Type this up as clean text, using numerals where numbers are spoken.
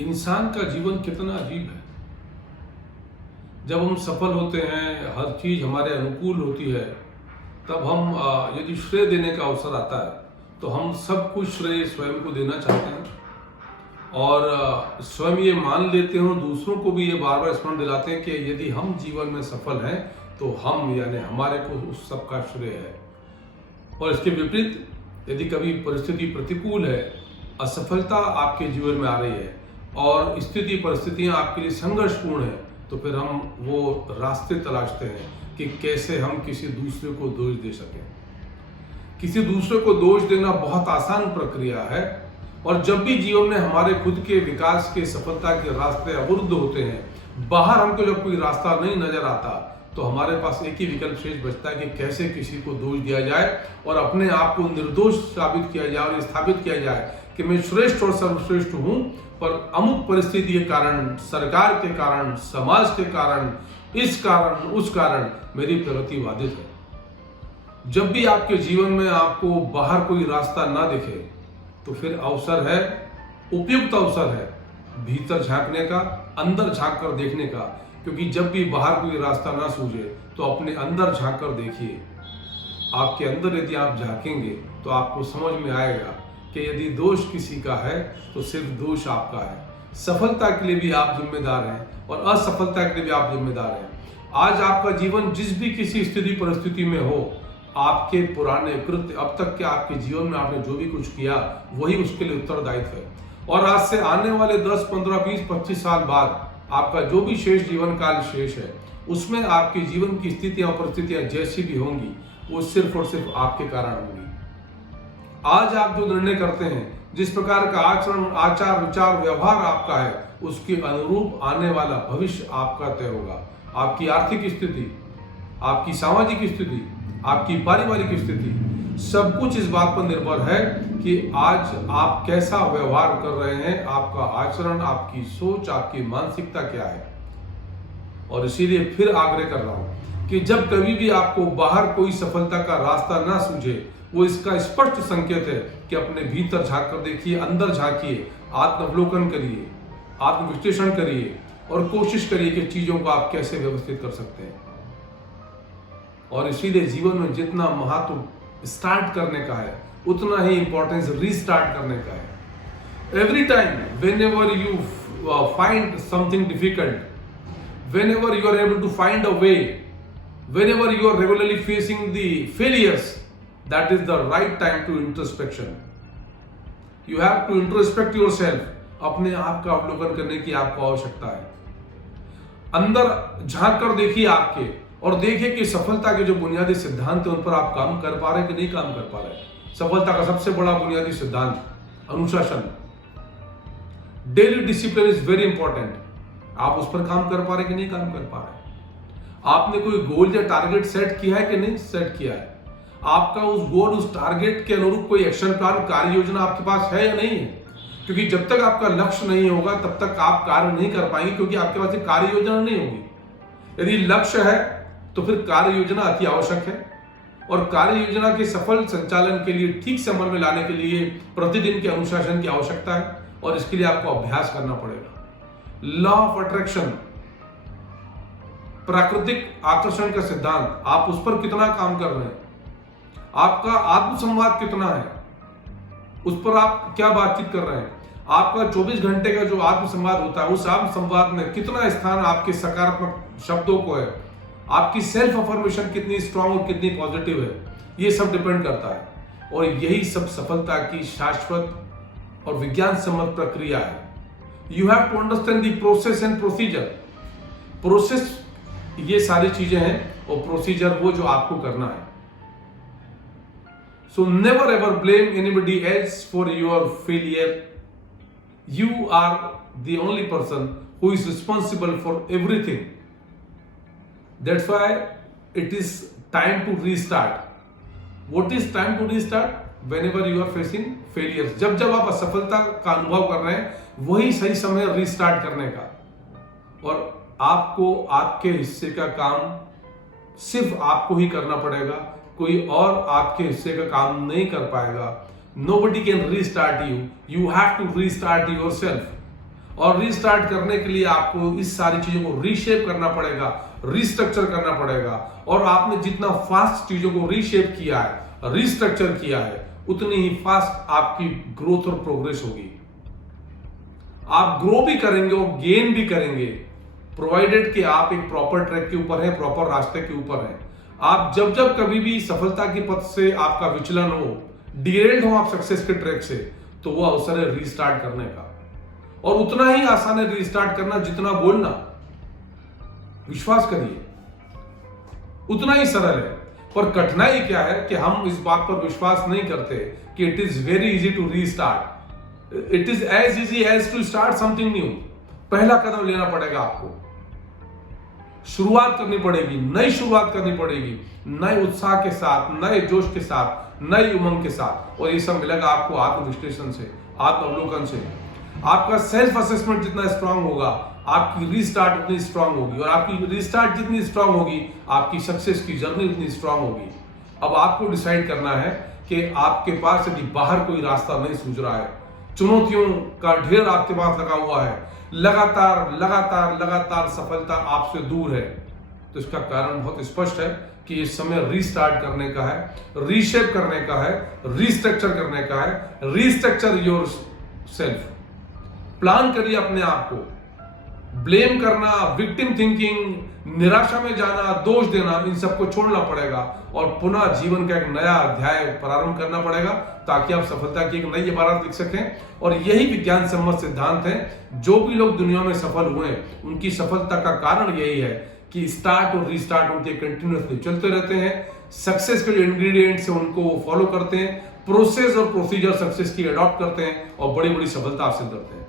इंसान का जीवन कितना अजीब है। जब हम सफल होते हैं, हर चीज़ हमारे अनुकूल होती है, तब हम यदि श्रेय देने का अवसर आता है तो हम सब कुछ श्रेय स्वयं को देना चाहते हैं और स्वयं ये मान लेते हैं, दूसरों को भी ये बार बार स्मरण दिलाते हैं कि यदि हम जीवन में सफल हैं तो हम यानी हमारे को उस सब का श्रेय है। और इसके विपरीत यदि कभी परिस्थिति प्रतिकूल है, असफलता आपके जीवन में आ रही है और स्थिति परिस्थितियां आपके लिए संघर्षपूर्ण है, तो फिर हम वो रास्ते तलाशते हैं कि कैसे हम किसी दूसरे को दोष दे सकें। किसी दूसरे को दोष देना बहुत आसान प्रक्रिया है और जब भी जीवन में हमारे खुद के विकास के सफलता के रास्ते अवरुद्ध होते हैं, बाहर हमको जब कोई रास्ता नहीं नजर आता, तो हमारे पास एक ही विकल्प शेष बचता है कि कैसे किसी को दोष दिया जाए और अपने आप को निर्दोष साबित किया जाए और स्थापित किया जाए कि मैं श्रेष्ठ और सर्वश्रेष्ठ हूं, पर अमुक परिस्थिति के कारण, सरकार के कारण, समाज के कारण, इस कारण उस कारण मेरी प्रगति बाधित है। जब भी आपके जीवन में आपको बाहर कोई रास्ता ना दिखे, तो फिर अवसर है, उपयुक्त अवसर है भीतर झांकने का, अंदर झांक कर देखने का। क्योंकि जब भी बाहर कोई रास्ता ना सूझे तो अपने अंदर झांक कर देखिए। आपके अंदर यदि आप झांकेंगे तो आपको समझ में आएगा कि यदि दोष किसी का है तो सिर्फ दोष आपका है। सफलता के लिए भी आप जिम्मेदार हैं और असफलता के लिए भी आप जिम्मेदार हैं। आज आपका जीवन जिस भी किसी स्थिति परिस्थिति में हो, आपके पुराने कृत्य, अब तक के आपके जीवन में आपने जो भी कुछ किया, वही उसके लिए उत्तरदायित्व है। और आज से आने वाले 10, 15, 20, 25 साल बाद आपका जो भी शेष जीवन काल शेष है, उसमें आपके जीवन की स्थितियां परिस्थितियां जैसी भी होंगी, वो सिर्फ और सिर्फ आपके कारण होंगी। आज आप जो निर्णय करते हैं, जिस प्रकार का आचरण, आचार, विचार, व्यवहार आपका है, उसके अनुरूप आने वाला भविष्य आपका तय होगा। आपकी आर्थिक स्थिति, आपकी सामाजिक स्थिति, आपकी पारिवारिक स्थिति, सब कुछ इस बात पर निर्भर है कि आज आप कैसा व्यवहार कर रहे हैं, आपका आचरण, आपकी सोच, आपकी मानसिकता क्या है। और इसीलिए फिर आग्रह कर रहा हूं कि जब कभी भी आपको बाहर कोई सफलता का रास्ता ना सूझे, वो इसका स्पष्ट संकेत है कि अपने भीतर झांक कर देखिए, अंदर झांकिए, आत्मावलोकन करिए, आत्मविश्लेषण करिए और कोशिश करिए कि चीजों को आप कैसे व्यवस्थित कर सकते हैं। और इसीलिए जीवन में जितना महत्व स्टार्ट करने का है, उतना ही इंपॉर्टेंस रीस्टार्ट करने का है। Every time whenever you find something difficult, whenever you are able to find a way, whenever you are regularly facing the failures, that is the right time to introspection. You have to introspect yourself. अपने आप का अवलोकन करने की आपको आवश्यकता है। अंदर झांक कर देखिए आपके और देखिए कि सफलता के जो बुनियादी सिद्धांत है, उन पर आप काम कर पा रहे हैं कि नहीं काम कर पा रहे। सफलता का सबसे बड़ा बुनियादी सिद्धांत अनुशासन, daily discipline is very important. आप उस पर काम कर पा रहे कि नहीं काम कर पा रहे। आपने कोई गोल या टारगेट सेट किया है कि नहीं सेट किया है। आपका उस गोल, उस टारगेट के अनुरूप कोई एक्शन प्लान, कार्य योजना आपके पास है या नहीं है। क्योंकि जब तक आपका लक्ष्य नहीं होगा, तब तक आप कार्य नहीं कर पाएंगे, क्योंकि आपके पास एक कार्य योजना नहीं होगी। यदि लक्ष्य है तो फिर कार्य योजना अति आवश्यक है और कार्य योजना के सफल संचालन के लिए, ठीक से अमल में लाने के लिए प्रतिदिन के अनुशासन की आवश्यकता है और इसके लिए आपको अभ्यास करना पड़ेगा। लॉ ऑफ अट्रैक्शन, प्राकृतिक आकर्षण का सिद्धांत, आप उस पर कितना काम कर रहे हैं। आपका आत्मसंवाद कितना है, उस पर आप क्या बातचीत कर रहे हैं। आपका 24 घंटे का जो आत्मसंवाद होता है, उस आत्मसंवाद में कितना स्थान आपके सकारात्मक शब्दों को है, आपकी सेल्फ अफर्मेशन कितनी स्ट्रांग और कितनी पॉजिटिव है, ये सब डिपेंड करता है। और यही सब सफलता की शाश्वत और विज्ञान सम्मत प्रक्रिया है। You have to understand the process and procedure. Process ये सारी चीजें हैं और प्रोसीजर वो जो आपको करना है। So never ever blame anybody else for your failure. You are the only person who is responsible for everything. That's why it is time to restart. What is time to restart? Whenever you are facing failures. जब आप असफलता का अनुभव कर रहे हैं, वही सही समय रीस्टार्ट करने का। और आपको आपके हिस्से का काम सिर्फ आपको ही करना पड़ेगा, कोई और आपके हिस्से का काम नहीं कर पाएगा। Nobody can restart you. You have to restart yourself. और रीस्टार्ट करने के लिए आपको इस सारी चीजों को रीशेप करना पड़ेगा, रिस्ट्रक्चर करना पड़ेगा। और आपने जितना फास्ट चीजों को रीशेप किया है, रिस्ट्रक्चर किया है, उतनी ही फास्ट आपकी ग्रोथ और प्रोग्रेस होगी। आप ग्रो भी करेंगे और गेन भी करेंगे, प्रोवाइडेड कि आप एक प्रॉपर ट्रैक के ऊपर हैं, प्रॉपर रास्ते के ऊपर हैं। आप जब जब कभी भी सफलता की पथ से आपका विचलन हो, डिरेल्ड हो आप सक्सेस के ट्रैक से, तो वो अवसर है रीस्टार्ट करने का। और उतना ही आसान है रीस्टार्ट करना जितना बोलना। विश्वास करिए, उतना ही सरल है। पर कठिनाई क्या है कि हम इस बात पर विश्वास नहीं करते कि it is very easy to restart. It is as easy as to start something new. पहला कदम लेना पड़ेगा आपको, शुरुआत करनी पड़ेगी, नई शुरुआत करनी पड़ेगी, नए उत्साह के साथ, नए जोश के साथ, नई उमंग के साथ। और ये सब मिलेगा आपको आत्मविश्लेषण से, आत्मावलोकन से। आपका सेल्फ असेसमेंट जितना स्ट्रांग होगा, आपकी रीस्टार्ट उतनी स्ट्रांग होगी। और आपकी रीस्टार्ट जितनी स्ट्रांग होगी, आपकी सक्सेस की जर्नी उतनी स्ट्रांग होगी। अब आपको डिसाइड करना है कि आपके पास यदि बाहर कोई रास्ता नहीं सूझ रहा है, चुनौतियों का ढेर आपके पास लगा हुआ है, लगातार लगातार लगातार सफलता आपसे दूर है, तो इसका कारण बहुत स्पष्ट है कि इस समय रीस्टार्ट करने का है, रीशेप करने का है, रीस्ट्रक्चर करने का है। Restructure your self. प्लान करिए अपने आप को। ब्लेम करना, विक्टिम थिंकिंग, निराशा में जाना, दोष देना, इन सबको छोड़ना पड़ेगा और पुनः जीवन का एक नया अध्याय प्रारंभ करना पड़ेगा, ताकि आप सफलता की एक नई इबारत लिख सकें। और यही विज्ञान सम्मत सिद्धांत है। जो भी लोग दुनिया में सफल हुए, उनकी सफलता का कारण यही है कि स्टार्ट और रीस्टार्ट उनके कंटिन्यूअसली चलते रहते हैं। सक्सेस के जो इंग्रेडिएंट्स हैं उनको वो फॉलो करते हैं, प्रोसेस और प्रोसीजर सक्सेस की अडॉप्ट करते हैं और बड़ी बड़ी सफलता हासिल करते हैं।